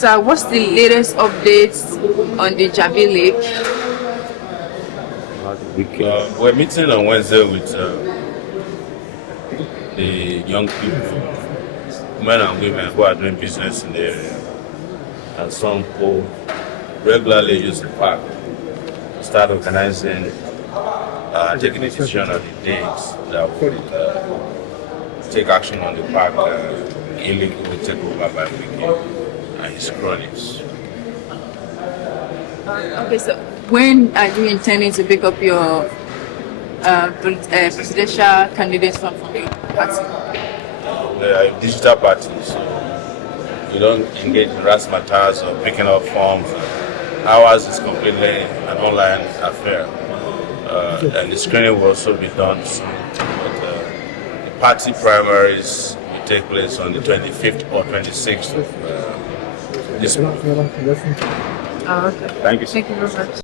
So, what's the latest updates on the Jabi Lake? We're meeting on Wednesday with the young people, men and women who are doing business in the area, and some who regularly use the park. Start organizing, taking a decision on the dates that will take action on the park. Illegal will take over by weekend and his cronies. Okay, so when are you intending to pick up your presidential candidates from the party? They are a digital party, so we don't engage in razzmatazz or picking up forms. Ours is completely an online affair, and the screening will also be done soon. But the party primaries will take place on the 25th or 26th of this month. Oh, okay. Thank you. Thank you very much.